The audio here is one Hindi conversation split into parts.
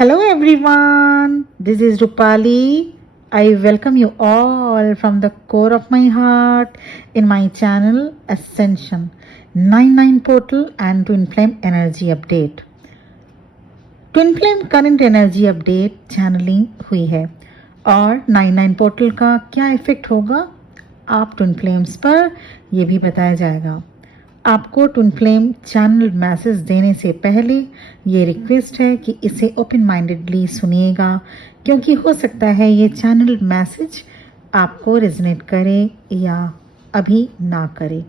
Hello everyone, this is Rupali. I welcome you all from the core of my heart in my channel Ascension 99 Portal and Twin Flame Energy Update. Twin flame current energy update channelling हुई है और 99 पोर्टल का क्या इफेक्ट होगा आप ट्विन फ्लेम्स पर यह भी बताया जाएगा। आपको ट्विन फ्लेम चैनल मैसेज देने से पहले ये रिक्वेस्ट है कि इसे ओपन माइंडेडली सुनिएगा, क्योंकि हो सकता है ये चैनल मैसेज आपको रेजोनेट करे या अभी ना करे,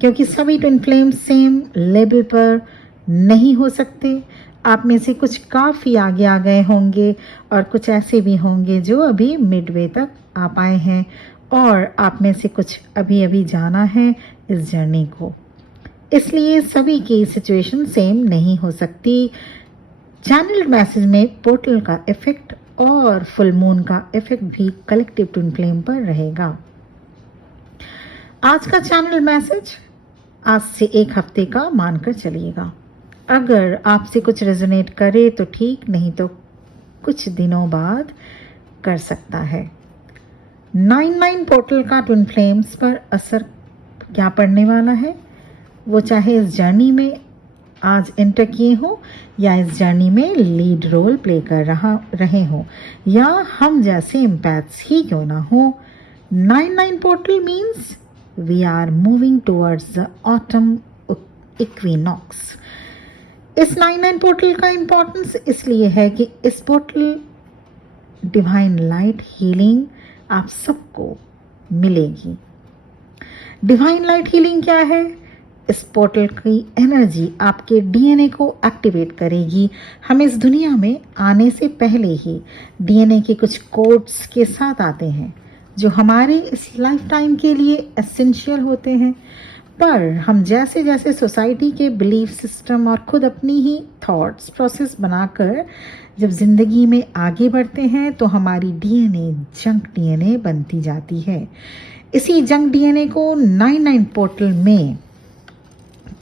क्योंकि सभी ट्विन फ्लेम सेम लेवल पर नहीं हो सकते। आप में से कुछ काफ़ी आगे आ गए होंगे और कुछ ऐसे भी होंगे जो अभी मिडवे तक आ पाए हैं, और आप में से कुछ अभी अभी जाना है इस जर्नी को। इसलिए सभी की सिचुएशन सेम नहीं हो सकती। चैनल मैसेज में पोर्टल का इफेक्ट और फुल मून का इफेक्ट भी कलेक्टिव ट्विन फ्लेम पर रहेगा। आज का चैनल मैसेज आज से एक हफ्ते का मानकर चलिएगा। अगर आपसे कुछ रेजोनेट करे तो ठीक, नहीं तो कुछ दिनों बाद कर सकता है। 99 पोर्टल का ट्विन फ्लेम्स पर असर क्या पड़ने वाला है, वो चाहे इस जर्नी में आज एंटर किए हो या इस जर्नी में लीड रोल प्ले कर रहे हो, या हम जैसे इम्पैथ्स ही क्यों ना हो। 99 portal means we are moving towards the autumn equinox. इस 99 पोर्टल का इम्पोर्टेंस इसलिए है कि इस पोर्टल डिवाइन लाइट हीलिंग आप सबको मिलेगी। डिवाइन लाइट हीलिंग क्या है? इस पोर्टल की एनर्जी आपके डीएनए को एक्टिवेट करेगी। हम इस दुनिया में आने से पहले ही डीएनए के कुछ कोड्स के साथ आते हैं जो हमारे इस लाइफ टाइम के लिए एसेंशियल होते हैं, पर हम जैसे जैसे सोसाइटी के बिलीफ सिस्टम और खुद अपनी ही थॉट्स प्रोसेस बनाकर जब ज़िंदगी में आगे बढ़ते हैं तो हमारी डीएनए जंक डीएनए बनती जाती है। इसी जंक डीएनए को 99 पोर्टल में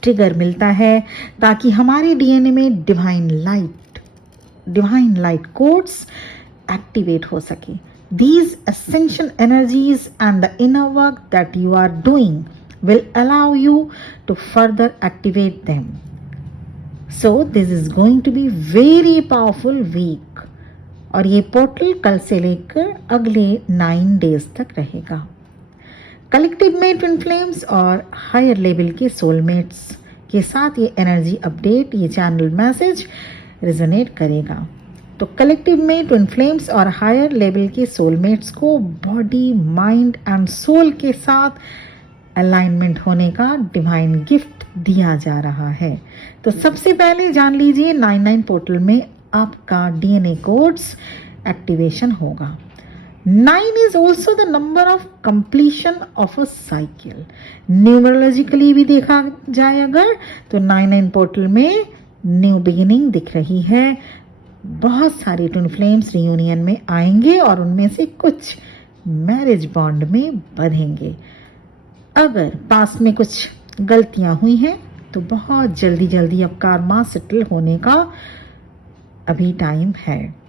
ट्रिगर मिलता है ताकि हमारे डीएनए में डिवाइन लाइट कोड्स एक्टिवेट हो सके। These ascension energies and the inner work that you are doing will allow you to further activate them. So this is going to be very powerful week, और ये पोर्टल कल से लेकर अगले 9 डेज तक रहेगा। कलेक्टिव में ट्विन फ्लेम्स और हायर लेवल के सोलमेट्स के साथ ये एनर्जी अपडेट, ये चैनल मैसेज रेजोनेट करेगा। तो कलेक्टिव में ट्विन फ्लेम्स और हायर लेवल के सोलमेट्स को बॉडी, माइंड एंड सोल के साथ अलाइनमेंट होने का डिवाइन गिफ्ट दिया जा रहा है। तो सबसे पहले जान लीजिए 99 पोर्टल में आपका डीएनए कोड्स एक्टिवेशन होगा। 9 is also the number of completion of a cycle. Numerologically भी देखा जाए अगर तो 99 पोर्टल में न्यू बिगिनिंग दिख रही है। बहुत सारे ट्विन फ्लेम्स रियूनियन में आएंगे और उनमें से कुछ मैरिज बॉन्ड में बंधेंगे। अगर पास्ट में कुछ गलतियां हुई हैं तो बहुत जल्दी अब कार्मा सेटल होने का अभी टाइम है।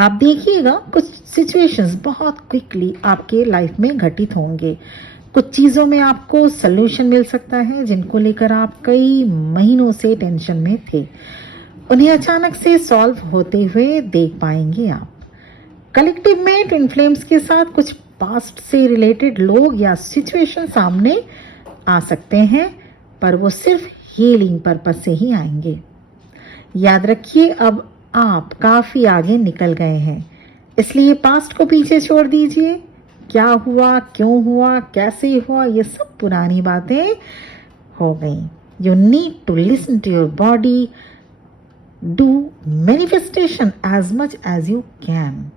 आप देखिएगा कुछ सिचुएशंस बहुत क्विकली आपके लाइफ में घटित होंगे। कुछ चीज़ों में आपको सल्यूशन मिल सकता है जिनको लेकर आप कई महीनों से टेंशन में थे, उन्हें अचानक से सॉल्व होते हुए देख पाएंगे आप। कलेक्टिव में ट्विन फ्लेम्स के साथ कुछ पास्ट से रिलेटेड लोग या सिचुएशन सामने आ सकते हैं, पर वो सिर्फ हीलिंग पर्पस से ही आएंगे। याद रखिए अब आप काफ़ी आगे निकल गए हैं, इसलिए पास्ट को पीछे छोड़ दीजिए। क्या हुआ, क्यों हुआ, कैसे हुआ, ये सब पुरानी बातें हो गई। You need to listen to your body, do manifestation as much as you can.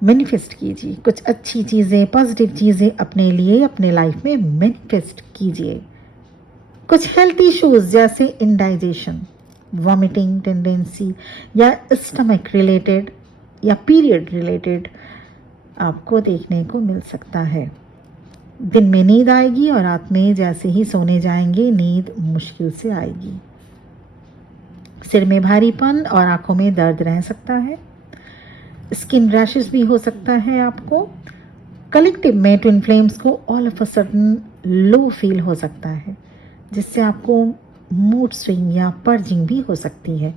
Manifest कीजिए कुछ अच्छी चीज़ें, पॉजिटिव चीज़ें अपने लिए, अपने लाइफ में मैनिफेस्ट कीजिए। कुछ हेल्थ इश्यूज जैसे इंडाइजेशन, वॉमिटिंग टेंडेंसी या स्टमक रिलेटेड या पीरियड रिलेटेड आपको देखने को मिल सकता है। दिन में नींद आएगी और रात में जैसे ही सोने जाएंगे नींद मुश्किल से आएगी। सिर में भारीपन और आंखों में दर्द रह सकता है। स्किन रैशेस भी हो सकता है आपको। कलेक्टिव में ट्विन फ्लेम्स को all of a sudden low feel हो सकता है, जिससे आपको मूड स्विंग या पर्जिंग भी हो सकती है।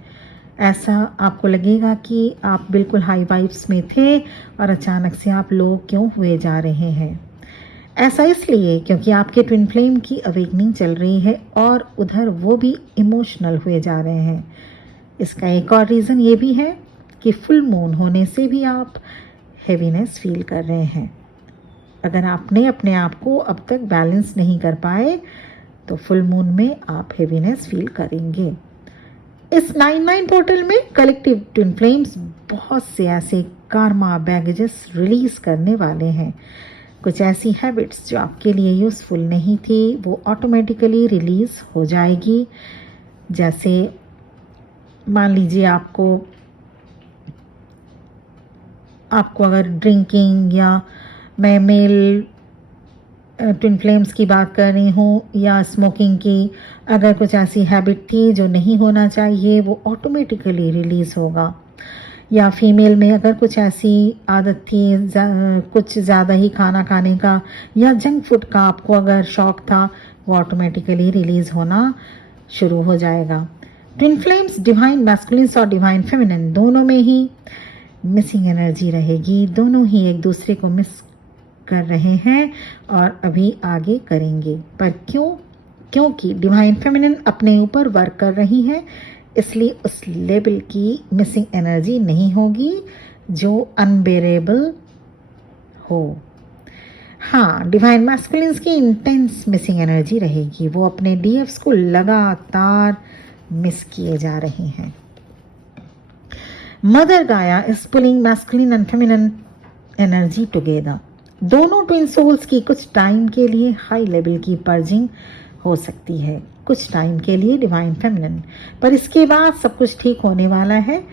ऐसा आपको लगेगा कि आप बिल्कुल हाई वाइब्स में थे और अचानक से आप लो क्यों हुए जा रहे हैं। ऐसा इसलिए क्योंकि आपके ट्विन फ्लेम की अवेकनिंग चल रही है और उधर वो भी इमोशनल हुए जा रहे हैं। इसका एक और रीज़न ये भी है कि फुल मून होने से भी आप हेवीनेस फील कर रहे हैं। अगर आपने अपने आप को अब तक बैलेंस नहीं कर पाए तो फुल मून में आप हेवीनेस फील करेंगे। इस 9/9 पोर्टल में कलेक्टिव ट्विन फ्लेम्स बहुत से ऐसे कार्मा बैगेजेस रिलीज करने वाले हैं। कुछ ऐसी हैबिट्स जो आपके लिए यूज़फुल नहीं थी वो ऑटोमेटिकली रिलीज हो जाएगी। जैसे मान लीजिए आपको अगर ड्रिंकिंग, या मैं मेल ट्विन फ्लेम्स की बात कर रही हूँ, या स्मोकिंग की, अगर कुछ ऐसी हैबिट थी जो नहीं होना चाहिए वो ऑटोमेटिकली रिलीज़ होगा। या फीमेल में अगर कुछ ऐसी आदत थी कुछ ज़्यादा ही खाना खाने का या जंक फूड का आपको अगर शौक था, वो ऑटोमेटिकली रिलीज़ होना शुरू हो जाएगा। ट्विन फ्लेम्स डिवाइन मैस्कुलिन्स और डिवाइन फेमिनिन दोनों में ही मिसिंग एनर्जी रहेगी। दोनों ही एक दूसरे को मिस कर रहे हैं और अभी आगे करेंगे। पर क्यों? क्योंकि डिवाइन फेमिनिन अपने ऊपर वर्क कर रही है, इसलिए उस लेवल की मिसिंग एनर्जी नहीं होगी जो अनबेरेबल हो। हाँ, डिवाइन मैस्कुलिन्स की इंटेंस मिसिंग एनर्जी रहेगी। वो अपने डीएफ्स को लगातार मिस किए जा रहे हैं। मदर गाया is pulling masculine and feminine energy together. दोनों ट्विन सोल्स की कुछ टाइम के लिए हाई लेवल की पर्जिंग हो सकती है, कुछ टाइम के लिए डिवाइन फेमिनिन, पर इसके बाद सब कुछ ठीक होने वाला है।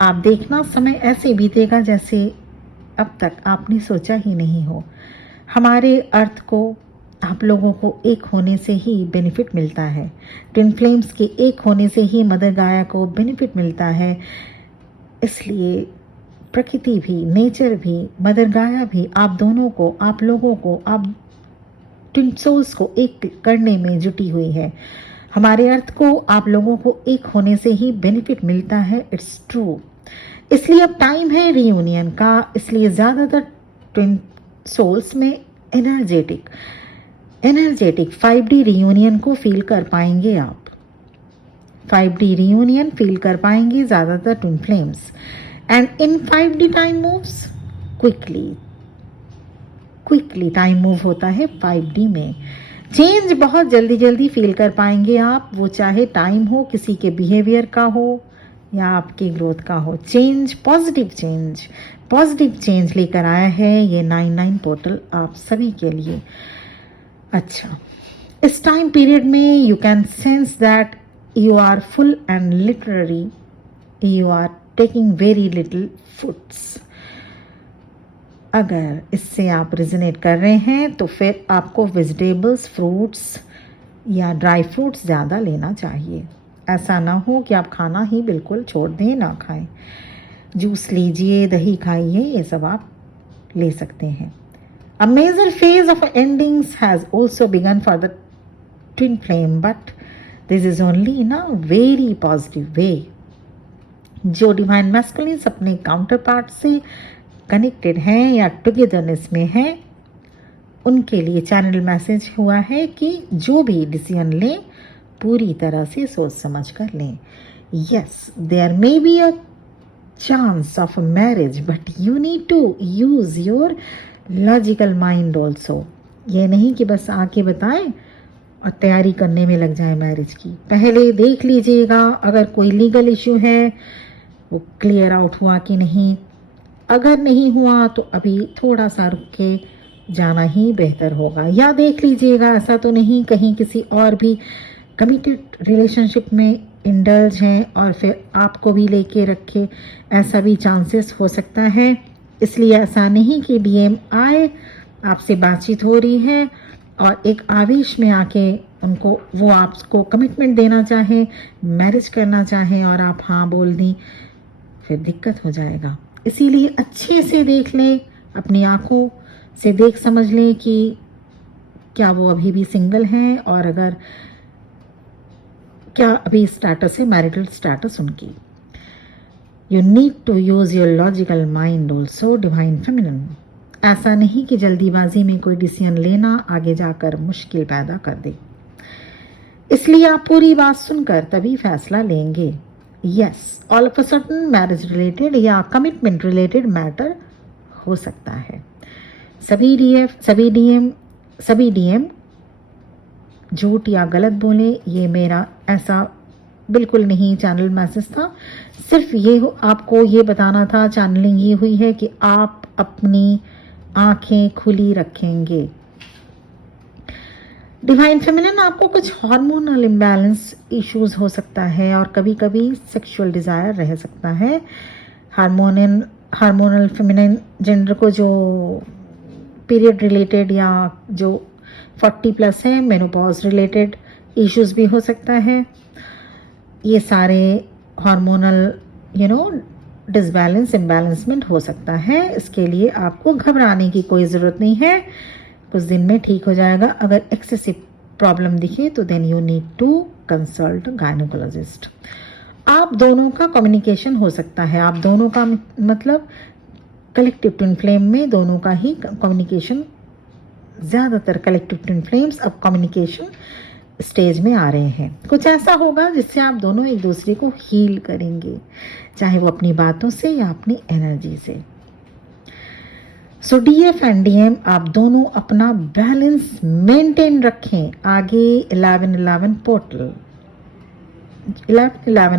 आप देखना, समय ऐसे बीतेगा जैसे अब तक आपने सोचा ही नहीं हो। हमारे अर्थ को, आप लोगों को एक होने से ही बेनिफिट मिलता है। ट्विन फ्लेम्स के एक होने से ही मदर गाया को बेनिफिट मिलता है। इसलिए प्रकृति भी, नेचर भी, मदर गाया भी आप दोनों को, आप लोगों को, आप ट्विन सोल्स को एक करने में जुटी हुई है। हमारे अर्थ को, आप लोगों को एक होने से ही बेनिफिट मिलता है। It's true. इसलिए अब टाइम है रियूनियन का। इसलिए ज़्यादातर ट्विन सोल्स में एनर्जेटिक 5D रियूनियन को फील कर पाएंगे। आप 5D रियूनियन फील कर पाएंगे ज़्यादातर twin flames. And in 5D time moves quickly time move होता है 5D में। चेंज बहुत जल्दी फील कर पाएंगे आप, वो चाहे टाइम हो, किसी के बिहेवियर का हो या आपकी ग्रोथ का हो। चेंज, पॉजिटिव चेंज लेकर आया है ये 9/9 पोर्टल आप सभी के लिए। अच्छा, इस टाइम पीरियड में you can sense that you are full and literally you are taking very little foods। अगर इससे आप रिजनेट कर रहे हैं तो फिर आपको वेजिटेबल्स, फ्रूट्स या ड्राई फ्रूट्स ज़्यादा लेना चाहिए। ऐसा ना हो कि आप खाना ही बिल्कुल छोड़ दें, ना खाएं। जूस लीजिए, दही खाइए, ये सब आप ले सकते हैं। A major phase of endings has also begun for the twin flame, but this is only in a very positive way। जो डिवाइन मैस्कुलिन्स अपने काउंटर पार्ट से कनेक्टेड हैं या टुगेदरनेस में हैं, उनके लिए चैनल मैसेज हुआ है कि जो भी डिसीजन लें पूरी तरह से सोच समझ कर लें। Yes, there may be a chance of a marriage, but you need to use your logical mind also. ये नहीं कि बस आके बताएं और तैयारी करने में लग जाए मैरिज की। पहले देख लीजिएगा अगर कोई लीगल इश्यू है वो क्लियर आउट हुआ कि नहीं। अगर नहीं हुआ तो अभी थोड़ा सा रुक के जाना ही बेहतर होगा। या देख लीजिएगा ऐसा तो नहीं कहीं किसी और भी कमिटेड रिलेशनशिप में इंडल्ज हैं और फिर आपको भी लेके रखे, ऐसा भी चांसेस हो सकता है। इसलिए ऐसा नहीं कि डीएम आए, आपसे बातचीत हो रही है और एक आवेश में आके उनको वो आपको कमिटमेंट देना चाहे, मैरिज करना चाहे और आप हाँ बोल दी, फिर दिक्कत हो जाएगा। इसीलिए अच्छे से देख लें, अपनी आंखों से देख समझ लें कि क्या वो अभी भी सिंगल हैं और अगर क्या अभी स्टेटस है मैरिटल स्टेटस उनकी। You need to use your logical mind also divine feminine. ऐसा नहीं कि जल्दीबाजी में कोई डिसीजन लेना आगे जाकर मुश्किल पैदा कर दे, इसलिए आप पूरी बात सुनकर तभी फैसला लेंगे। Yes, all of a sudden marriage related या कमिटमेंट रिलेटेड मैटर हो सकता है। सभी डीएम झूठ या गलत बोले, ये मेरा ऐसा बिल्कुल नहीं चैनल मैसेज था। सिर्फ ये आपको ये बताना था, चैनलिंग ये हुई है कि आप अपनी आंखें खुली रखेंगे। डिवाइन फेमिनिन, आपको कुछ हार्मोनल इम्बैलेंस इश्यूज हो सकता है और कभी कभी सेक्सुअल डिज़ायर रह सकता है। हार्मोनल फेमिनिन जेंडर को जो पीरियड रिलेटेड या जो 40+ है, मेनोपॉज रिलेटेड इश्यूज भी हो सकता है। ये सारे हार्मोनल डिसबैलेंस इम्बैलेंसमेंट हो सकता है। इसके लिए आपको घबराने की कोई ज़रूरत नहीं है, कुछ दिन में ठीक हो जाएगा। अगर एक्सेसिव प्रॉब्लम दिखे तो then you need to consult gynaecologist. आप दोनों का कम्युनिकेशन हो सकता है, आप दोनों का मतलब कलेक्टिव ट्विन फ्लेम में दोनों का ही कम्युनिकेशन, ज़्यादातर कलेक्टिव ट्विन फ्लेम्स अब कम्युनिकेशन स्टेज में आ रहे हैं। कुछ ऐसा होगा जिससे आप दोनों एक दूसरे को हील करेंगे, चाहे वो अपनी बातों से या अपनी एनर्जी से। सो डीएफ एंड डीएम, आप दोनों अपना बैलेंस मेंटेन रखें। आगे 11-11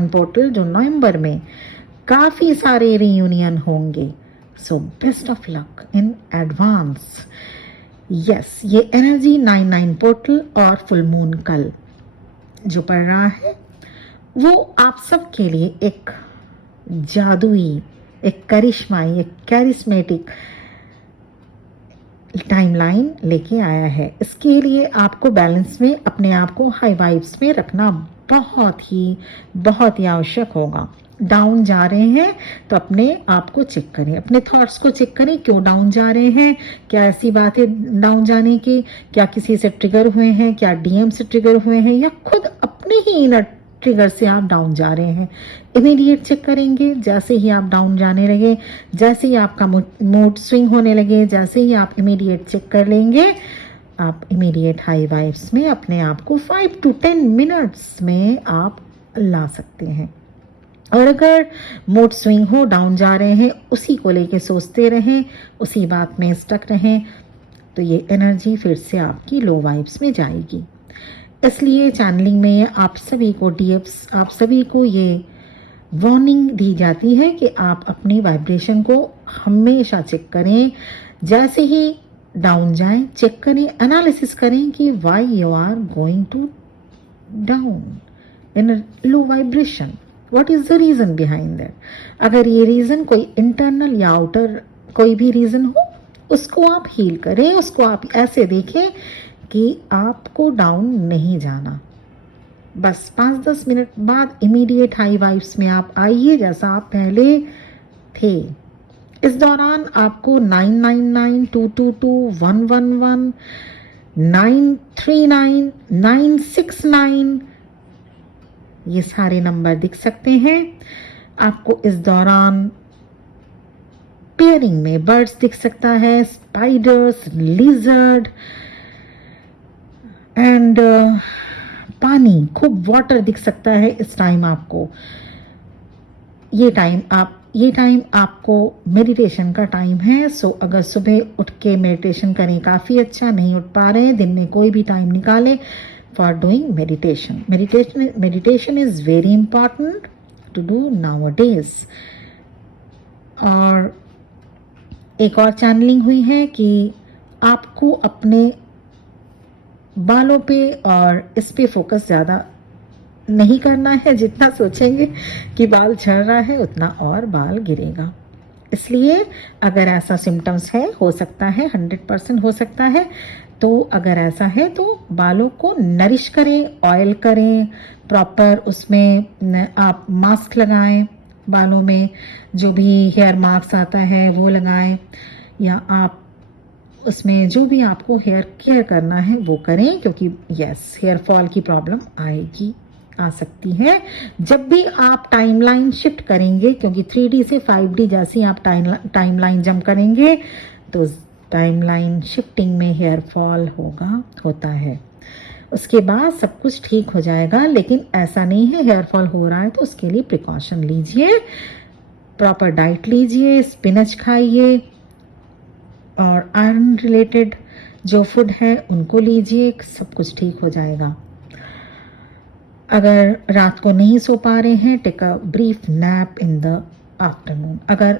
पोर्टल जो नवंबर में काफ़ी सारे रीयूनियन होंगे। So best of luck in advance. Yes, ये एनर्जी 9-9 पोर्टल और फुल मून कल जो पड़ रहा है वो आप सबके लिए एक जादुई, एक करिश्माई, एक कैरिस्मेटिक टाइमलाइन लेके आया है। इसके लिए आपको बैलेंस में, अपने आप को हाई वाइब्स में रखना बहुत ही आवश्यक होगा। डाउन जा रहे हैं तो अपने आप को चेक करें, अपने थॉट्स को चेक करें, क्यों डाउन जा रहे हैं, क्या ऐसी बात है डाउन जाने की, क्या किसी से ट्रिगर हुए हैं, क्या डीएम से ट्रिगर हुए हैं या खुद अपने ही इनर ट्रिगर से आप डाउन जा रहे हैं। इमीडिएट चेक करेंगे। जैसे ही आप डाउन जाने लगे, जैसे ही आपका मूड स्विंग होने लगे, जैसे ही आप इमीडिएट चेक कर लेंगे, आप इमीडिएट हाई वाइब्स में अपने आप को 5 to 10 मिनट्स में आप ला सकते हैं। और अगर मूड स्विंग हो, डाउन जा रहे हैं, उसी को लेके सोचते रहें, उसी बात में स्टक रहें, तो ये एनर्जी फिर से आपकी लो वाइब्स में जाएगी। इसलिए चैनलिंग में आप सभी को डीएफ्स, आप सभी को ये वार्निंग दी जाती है कि आप अपनी वाइब्रेशन को हमेशा चेक करें। जैसे ही डाउन जाएं, चेक करें, एनालिसिस करें कि why you are going to down in low vibration, what is the reason behind that. अगर ये रीजन कोई इंटरनल या आउटर कोई भी रीजन हो, उसको आप हील करें, उसको आप ऐसे देखें कि आपको डाउन नहीं जाना। बस 5-10 मिनट बाद इमीडिएट हाई वाइब्स में आप आइए जैसा आप पहले थे। इस दौरान आपको 999, 222, 111, 939, 969 ये सारे नंबर दिख सकते हैं। आपको इस दौरान पेयरिंग में बर्ड्स दिख सकता है, स्पाइडर्स, लिजर्ड एंड पानी, खूब वाटर दिख सकता है। इस टाइम आपको ये टाइम आपको मेडिटेशन का टाइम है। सो अगर सुबह उठ के मेडिटेशन करें काफ़ी अच्छा, नहीं उठ पा रहे हैं, दिन में कोई भी टाइम निकालें for doing meditation. Meditation is very important to do nowadays. और एक और चैनलिंग हुई है कि आपको अपने बालों पे और इस पे फोकस ज़्यादा नहीं करना है। जितना सोचेंगे कि बाल झड़ रहा है उतना और बाल गिरेगा। इसलिए अगर ऐसा सिम्टम्स है, हो सकता है 100% हो सकता है, तो अगर ऐसा है तो बालों को नरिश करें, ऑयल करें प्रॉपर, उसमें आप मास्क लगाएं, बालों में जो भी हेयर मास्क आता है वो लगाएं, या आप उसमें जो भी आपको हेयर केयर करना है वो करें, क्योंकि यस हेयर फॉल की प्रॉब्लम आ सकती है जब भी आप टाइमलाइन शिफ्ट करेंगे, क्योंकि 3D से 5D जैसी आप टाइमलाइन जंप करेंगे तो टाइमलाइन शिफ्टिंग में हेयर फॉल होता है। उसके बाद सब कुछ ठीक हो जाएगा, लेकिन ऐसा नहीं है हेयर फॉल हो रहा है तो उसके लिए प्रिकॉशन लीजिए, प्रॉपर डाइट लीजिए, स्पिनच खाइए और आयरन रिलेटेड जो फूड है उनको लीजिए, सब कुछ ठीक हो जाएगा। अगर रात को नहीं सो पा रहे हैं, take a brief nap in the afternoon. अगर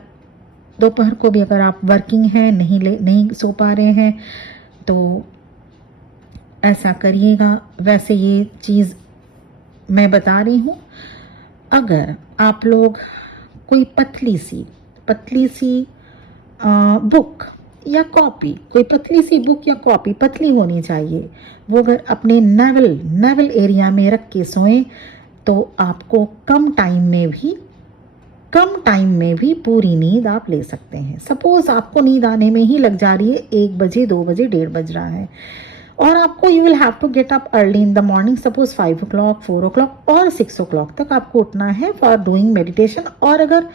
दोपहर को भी अगर आप वर्किंग हैं, नहीं सो पा रहे हैं तो ऐसा करिएगा। वैसे ये चीज़ मैं बता रही हूँ, अगर आप लोग कोई पतली सी बुक या कॉपी, कोई पतली सी बुक या कॉपी पतली होनी चाहिए, वो अगर अपने नेवल एरिया में रख के सोएं तो आपको कम टाइम में भी पूरी नींद आप ले सकते हैं। सपोज आपको नींद आने में ही लग जा रही है 1 बजे, 2 बजे, 1:30 बज रहा है और आपको you will have to get up early in the morning, suppose 5 o'clock, 4 o'clock और 6 o'clock तक आपको उठना है फॉर डूइंग मेडिटेशन। और अगर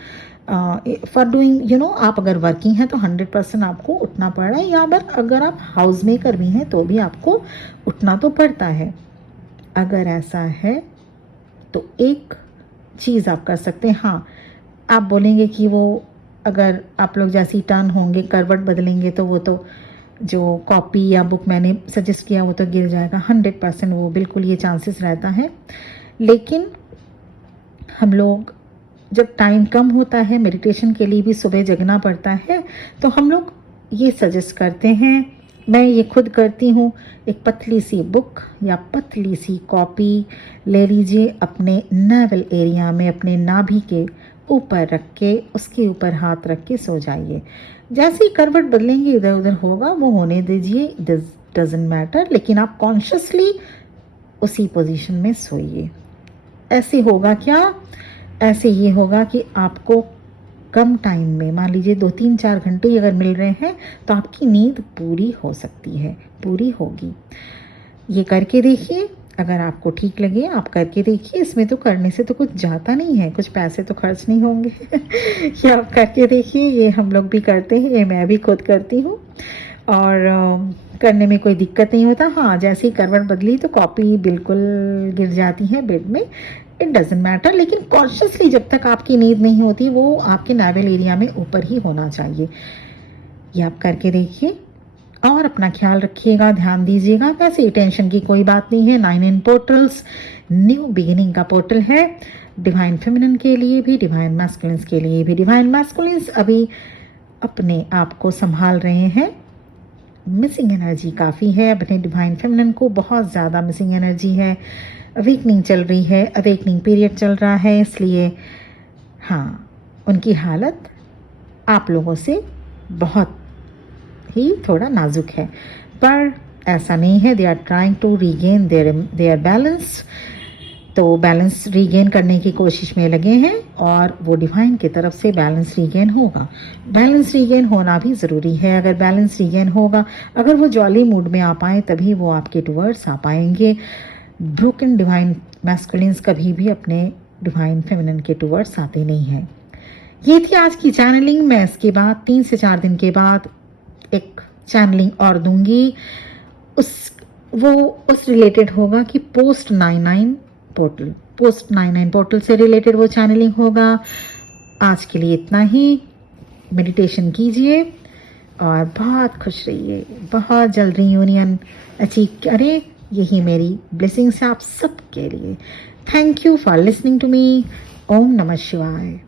फॉर डूइंग आप अगर वर्किंग हैं तो 100% आपको उठना पड़ रहा है, या अगर आप हाउस मेकर भी हैं तो भी आपको उठना तो पड़ता है। अगर ऐसा है तो एक चीज़ आप कर सकते हैं। हाँ, आप बोलेंगे कि वो अगर आप लोग जैसी टर्न होंगे, करवट बदलेंगे तो वो तो जो कॉपी या बुक मैंने सजेस्ट किया वो तो गिर जाएगा, 100% वो बिल्कुल ये चांसेस रहता है। लेकिन हम लोग जब टाइम कम होता है, मेडिटेशन के लिए भी सुबह जगना पड़ता है, तो हम लोग ये सजेस्ट करते हैं, मैं ये खुद करती हूँ, एक पतली सी बुक या पतली सी कॉपी ले लीजिए, अपने नेवल एरिया में अपने नाभि के ऊपर रख के, उसके ऊपर हाथ रख के सो जाइए। जैसे ही करवट बदलेंगे इधर उधर होगा, वो होने दीजिए, डजंट मैटर, लेकिन आप कॉन्शियसली उसी पोजीशन में सोइए। ऐसे होगा क्या? ऐसे ये होगा कि आपको कम टाइम में, मान लीजिए 2-3-4 घंटे अगर मिल रहे हैं तो आपकी नींद पूरी हो सकती है, पूरी होगी। ये करके देखिए, अगर आपको ठीक लगे आप करके देखिए। इसमें तो करने से तो कुछ जाता नहीं है, कुछ पैसे तो खर्च नहीं होंगे। ये आप करके देखिए, ये हम लोग भी करते हैं, ये मैं भी खुद करती हूँ और करने में कोई दिक्कत नहीं होता। हाँ, जैसे ही करवट बदली तो कॉपी बिल्कुल गिर जाती है बेड में, इट डजेंट मैटर, लेकिन कॉन्शियसली जब तक आपकी नींद नहीं होती वो आपके नेवल एरिया में ऊपर ही होना चाहिए। ये आप करके देखिए और अपना ख्याल रखिएगा, ध्यान दीजिएगा। वैसे टेंशन की कोई बात नहीं है। 9 पोर्टल्स न्यू बिगिनिंग का पोर्टल है, डिवाइन फेमिनिन के लिए भी, डिवाइन मैस्कुलिन्स के लिए भी। डिवाइन मैस्कुलिन्स अभी अपने आप को संभाल रहे हैं, मिसिंग एनर्जी काफ़ी है, अपने डिवाइन फेमिनिन को बहुत ज़्यादा मिसिंग एनर्जी है, अवेकनिंग चल रही है, अवेकनिंग पीरियड चल रहा है, इसलिए हाँ उनकी हालत आप लोगों से बहुत ही थोड़ा नाजुक है, पर ऐसा नहीं है। They are trying to regain their balance, तो बैलेंस रीगेन करने की कोशिश में लगे हैं और वो डिवाइन की तरफ से बैलेंस रीगेन होगा। बैलेंस रीगेन होना भी ज़रूरी है। अगर बैलेंस रीगेन होगा, अगर वो जॉली मूड में आ पाए तभी वो आपके टुवर्ड्स आ पाएंगे। ब्रोकन डिवाइन मैस्कुलिन्स कभी भी अपने डिवाइन फेमिनिन के टुवर्ड्स आते नहीं हैं। ये थी आज की चैनलिंग। मैं इसके बाद 3 से 4 दिन के बाद एक चैनलिंग और दूंगी, उस रिलेटेड होगा कि पोस्ट 99 पोर्टल से रिलेटेड वो चैनलिंग होगा। आज के लिए इतना ही। मेडिटेशन कीजिए और बहुत खुश रहिए। बहुत जल्द रियूनियन अचीव करें, यही मेरी ब्लेसिंग्स है आप सबके लिए। Thank you for listening to me. ओम नमः शिवाय।